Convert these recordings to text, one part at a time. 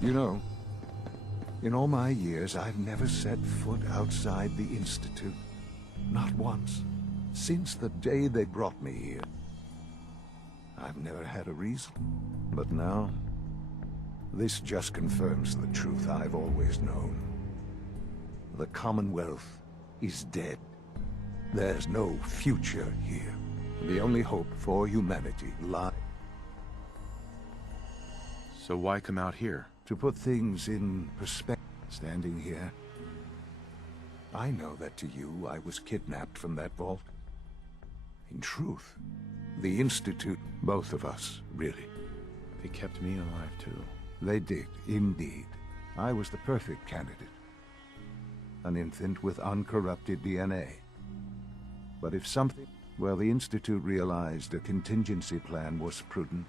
You know, in all my years, I've never set foot outside the Institute. Not once. Since the day they brought me here. I've never had a reason. But now, this just confirms the truth I've always known. The Commonwealth is dead. There's no future here. The only hope for humanity lies. So why come out here? To put things in perspective, standing here, I know that to you I was kidnapped from that vault. In truth, the Institute, both of us, really. They kept me alive too. They did, indeed. I was the perfect candidate. An infant with uncorrupted DNA. But if something... Well, the Institute realized a contingency plan was prudent.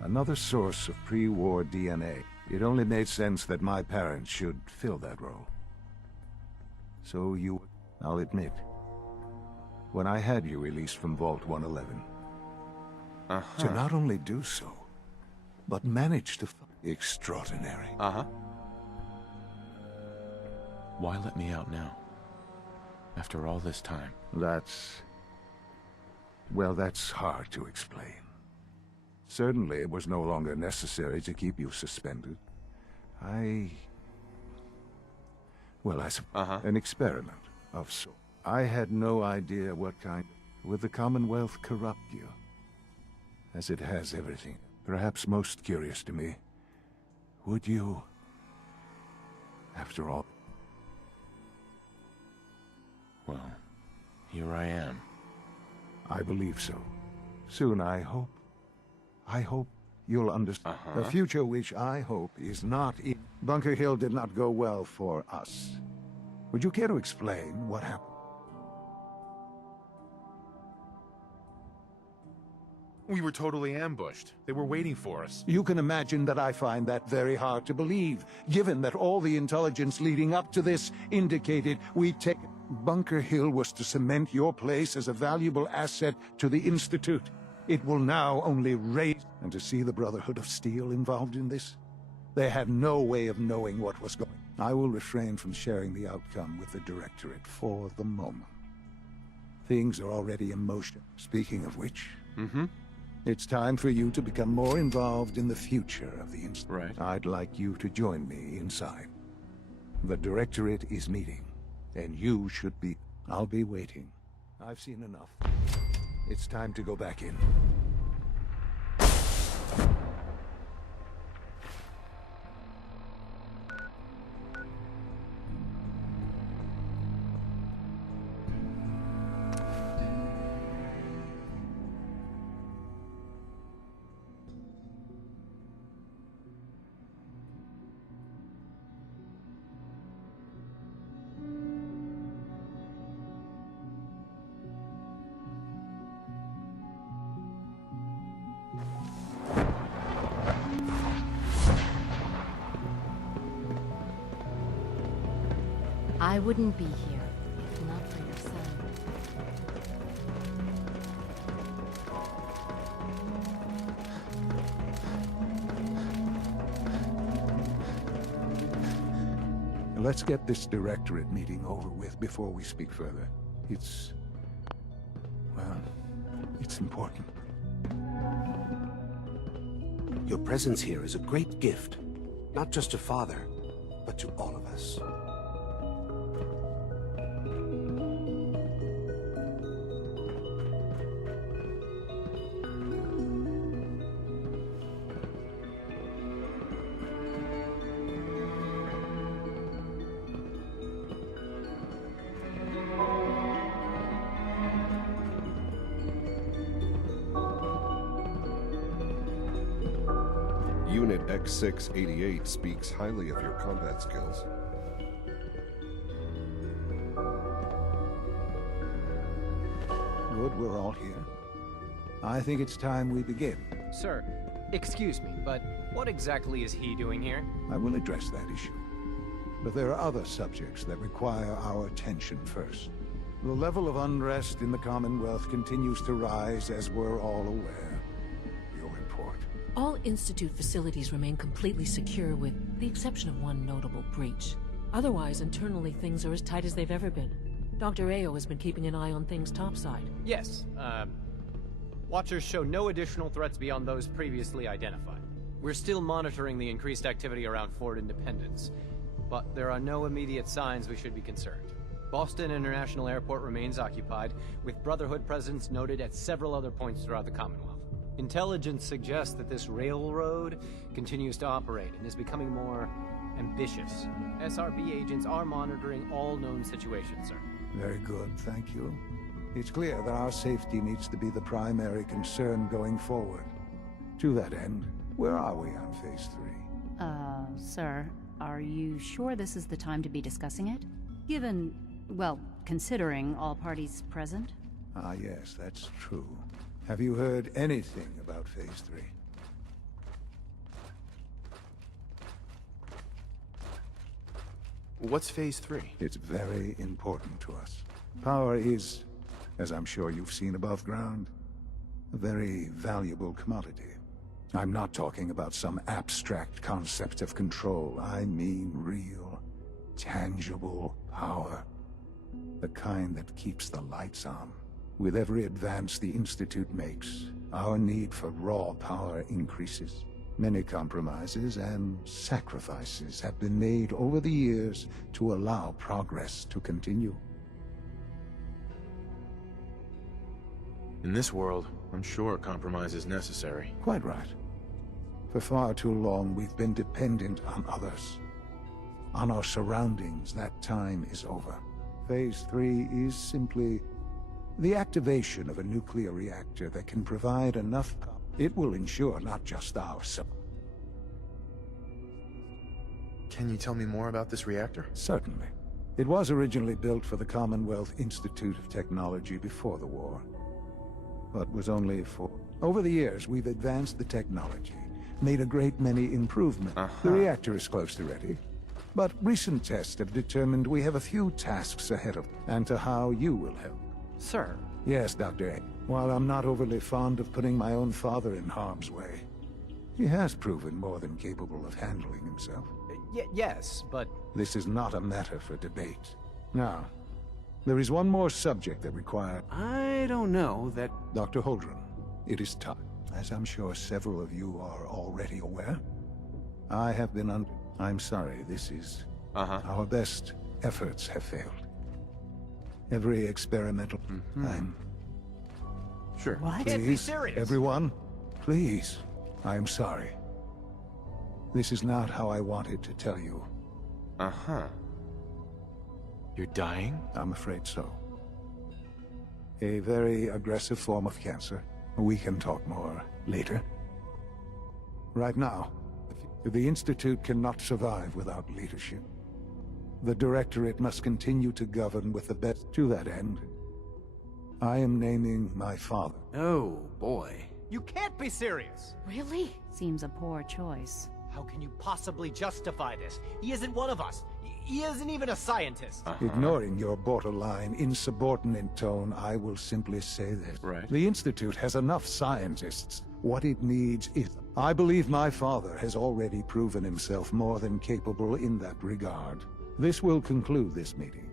Another source of pre-war DNA. It only made sense that my parents should fill that role. So you... I'll admit, when I had you released from Vault 111, to not only do so, but manage to... Extraordinary. Why let me out now? After all this time? Well, that's hard to explain. Certainly, it was no longer necessary to keep you suspended. Well, an experiment of sorts. I had no idea what kind... Would the Commonwealth corrupt you? As it has everything. Perhaps most curious to me, would you... After all... Well, here I am. I believe so. Soon, I hope. I hope you'll understand. A future which I hope is not in... Bunker Hill did not go well for us. Would you care to explain what happened? We were totally ambushed. They were waiting for us. You can imagine that I find that very hard to believe, given that all the intelligence leading up to this indicated we'd take... Bunker Hill was to cement your place as a valuable asset to the Institute. It will now only raise... And to see the Brotherhood of Steel involved in this? They had no way of knowing what was going on. I will refrain from sharing the outcome with the Directorate for the moment. Things are already in motion. Speaking of which... It's time for you to become more involved in the future of the Institute. Right. I'd like you to join me inside. The Directorate is meeting, and you should be... I'll be waiting. I've seen enough. It's time to go back in. I wouldn't be here if not for your son. Let's get this Directorate meeting over with before we speak further. It's important. Your presence here is a great gift, not just to Father, but to all of us. Unit X688 speaks highly of your combat skills. Good, we're all here. I think it's time we begin. Sir, excuse me, but what exactly is he doing here? I will address that issue. But there are other subjects that require our attention first. The level of unrest in the Commonwealth continues to rise, as we're all aware. Your report. All Institute facilities remain completely secure with the exception of one notable breach. Otherwise, internally things are as tight as they've ever been. Dr. Ayo has been keeping an eye on things topside. Yes, Watchers show no additional threats beyond those previously identified. We're still monitoring the increased activity around Fort Independence, but there are no immediate signs we should be concerned. Boston International Airport remains occupied, with Brotherhood presence noted at several other points throughout the Commonwealth. Intelligence suggests that this railroad continues to operate and is becoming more ambitious. SRB agents are monitoring all known situations, sir. Very good, thank you. It's clear that our safety needs to be the primary concern going forward. To that end, where are we on Phase 3? Sir, are you sure this is the time to be discussing it? Given, well, considering all parties present? Ah, yes, that's true. Have you heard anything about Phase 3? What's Phase 3? It's very important to us. Power is, as I'm sure you've seen above ground, a very valuable commodity. I'm not talking about some abstract concept of control. I mean real, tangible power. The kind that keeps the lights on. With every advance the Institute makes, our need for raw power increases. Many compromises and sacrifices have been made over the years to allow progress to continue. In this world, I'm sure compromise is necessary. Quite right. For far too long, we've been dependent on others. On our surroundings. That time is over. Phase 3 is simply the activation of a nuclear reactor that can provide enough power. It will ensure not just our supply. Can you tell me more about this reactor? Certainly. It was originally built for the Commonwealth Institute of Technology before the war, but was only for... Over the years, we've advanced the technology, made a great many improvements. The reactor is close to ready, but recent tests have determined we have a few tasks ahead of, and to how you will help. Sir. Yes, Dr. A. While I'm not overly fond of putting my own father in harm's way, he has proven more than capable of handling himself. Yes, but... This is not a matter for debate. Now, there is one more subject that requires... I don't know that... Dr. Holdren, it is time. As I'm sure several of you are already aware, I have been under... I'm sorry, this is... Our best efforts have failed. Every experimental... I'm... Sure. What? Can't be Please, serious. everyone, please. I am sorry. This is not how I wanted to tell you. You're dying? I'm afraid so. A very aggressive form of cancer. We can talk more later. Right now, the Institute cannot survive without leadership. The Directorate must continue to govern with the best. To that end, I am naming my father. Oh, boy. You can't be serious! Really? Seems a poor choice. How can you possibly justify this? He isn't one of us. He isn't even a scientist. Ignoring your borderline, insubordinate tone, I will simply say this. Right. The Institute has enough scientists. What it needs is... I believe my father has already proven himself more than capable in that regard. This will conclude this meeting.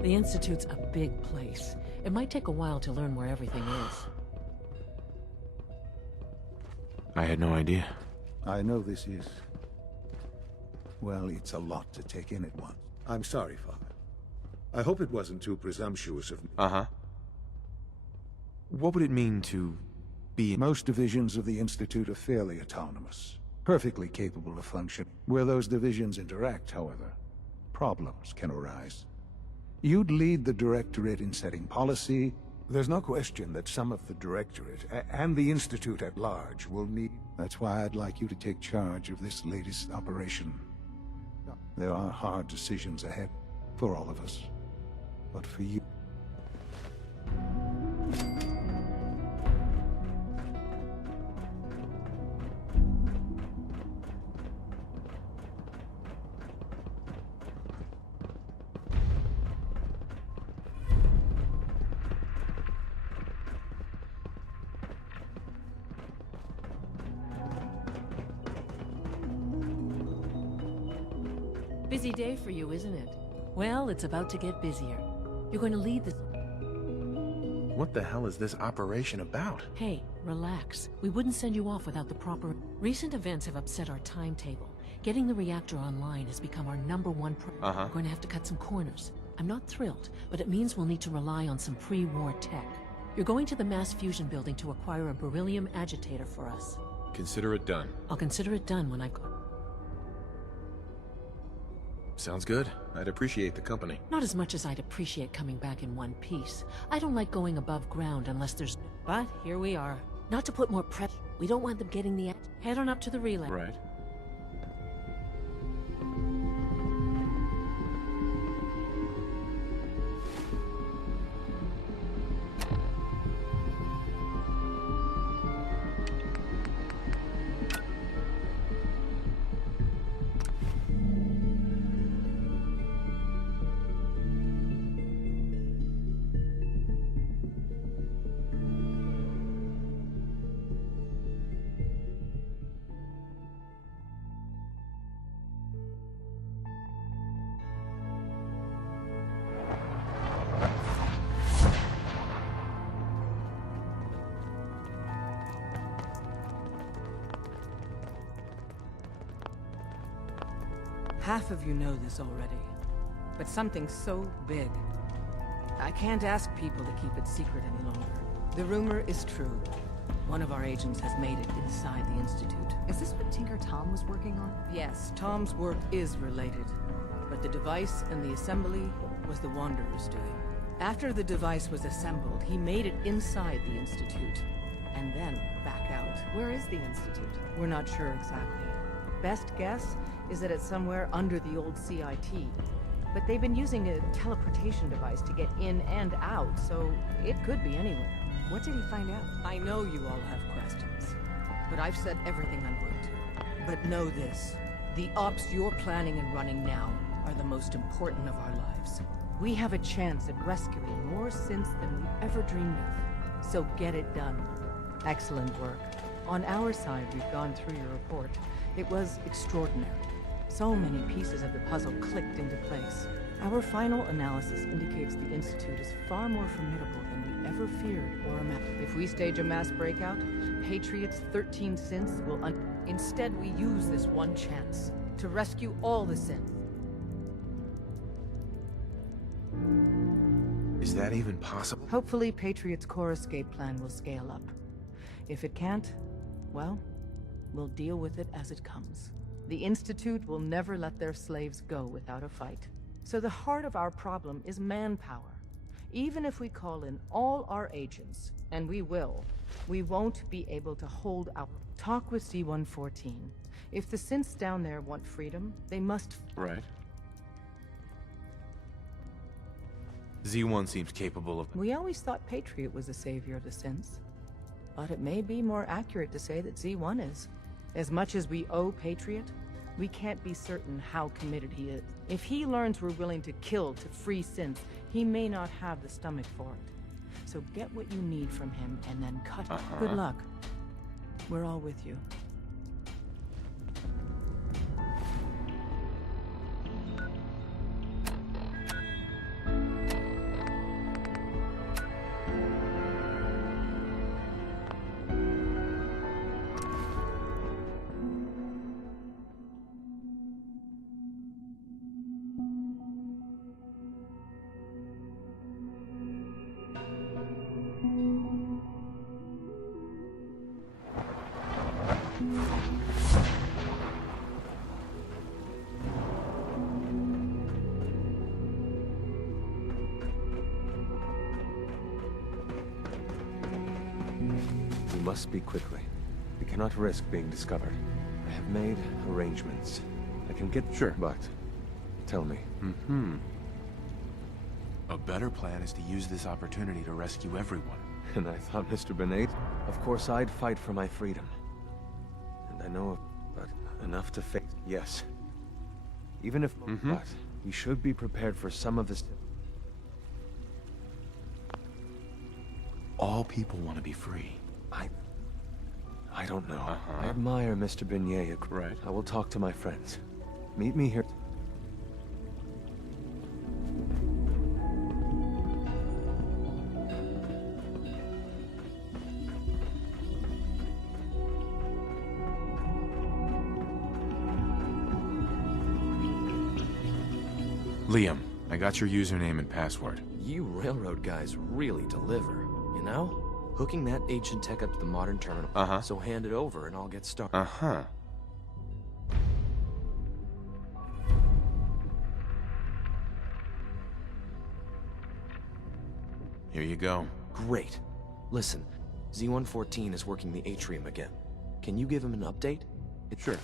The Institute's a big place. It might take a while to learn where everything is. I had no idea. I know this is... Well, it's a lot to take in at once. I'm sorry, Father. I hope it wasn't too presumptuous of me. What would it mean to be... Most divisions of the Institute are fairly autonomous, perfectly capable of functioning. Where those divisions interact, however, problems can arise. You'd lead the Directorate in setting policy. There's no question that some of the Directorate, and the Institute at large, will need... That's why I'd like you to take charge of this latest operation. There are hard decisions ahead, for all of us. But for you... Busy day for you, isn't it? Well, it's about to get busier. You're going to lead this... What the hell is this operation about? Hey, relax. We wouldn't send you off without the proper... Recent events have upset our timetable. Getting the reactor online has become our #1 Uh-huh. We're going to have to cut some corners. I'm not thrilled, but it means we'll need to rely on some pre-war tech. You're going to the mass fusion building to acquire a beryllium agitator for us. Consider it done. I'll consider it done when I... Sounds good. I'd appreciate the company. Not as much as I'd appreciate coming back in one piece. I don't like going above ground unless there's... But here we are. Not to put more pressure. We don't want them getting the... Head on up to the relay. Right. Half of you know this already, but something so big, I can't ask people to keep it secret any longer. The rumor is true. One of our agents has made it inside the Institute. Is this what Tinker Tom was working on? Yes, Tom's work is related, but the device and the assembly was the Wanderer's doing. After the device was assembled, he made it inside the Institute, and then back out. Where is the Institute? We're not sure exactly. Best guess is that it's somewhere under the old CIT. But they've been using a teleportation device to get in and out, so it could be anywhere. What did he find out? I know you all have questions, but I've said everything I'm going to. But know this, the ops you're planning and running now are the most important of our lives. We have a chance at rescuing more synths than we ever dreamed of. So get it done. Excellent work. On our side, we've gone through your report. It was extraordinary. So many pieces of the puzzle clicked into place. Our final analysis indicates the Institute is far more formidable than we ever feared or imagined. If we stage a mass breakout, Patriot's 13 synths will Instead, we use this one chance to rescue all the synths. Is that even possible? Hopefully, Patriot's core escape plan will scale up. If it can't, well, we'll deal with it as it comes. The Institute will never let their slaves go without a fight. So the heart of our problem is manpower. Even if we call in all our agents, and we will, we won't be able to hold out. Talk with C-114. If the synths down there want freedom, they must... Right. Z1 seems capable of... We always thought Patriot was the savior of the synths. But it may be more accurate to say that Z1 is. As much as we owe Patriot, we can't be certain how committed he is. If he learns we're willing to kill to free synths, he may not have the stomach for it. So get what you need from him and then cut it. Good luck. We're all with you. We must speak quickly. We cannot risk being discovered. I have made arrangements. I can get... Sure. But... Tell me. A better plan is to use this opportunity to rescue everyone. And I thought Mr. Benate... Of course I'd fight for my freedom. And I know... But enough to face... Yes. Even if... But we should be prepared for some of this... All people want to be free. I don't know. I admire Mr. Beignet. Right. I will talk to my friends. Meet me here. Liam, I got your username and password. You railroad guys really deliver, you know? Hooking that ancient tech up to the modern terminal. Uh-huh. So hand it over and I'll get started. Uh-huh. Here you go. Great. Listen, Z-114 is working the atrium again. Can you give him an update? Sure.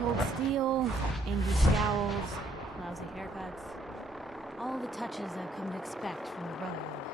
Cold steel, angry scowls, lousy haircuts. All the touches I've come to expect from the Brotherhood.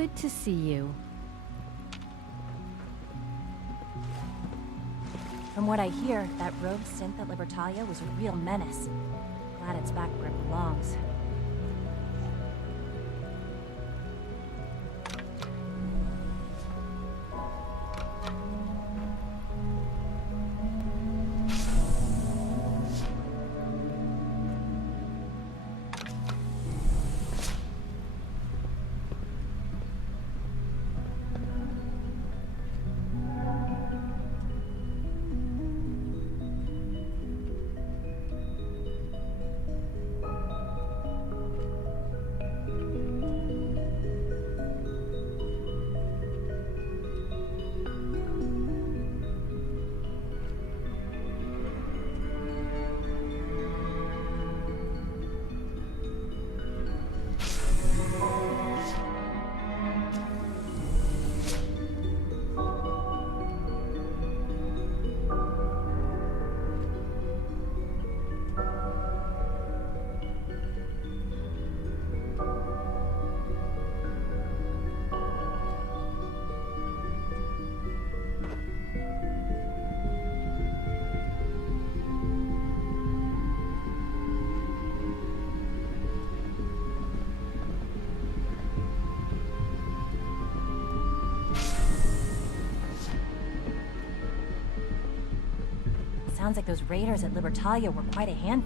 Good to see you. From what I hear, that rogue synth at Libertalia was a real menace. Glad it's back where it belongs. Sounds like those raiders at Libertalia were quite a handful.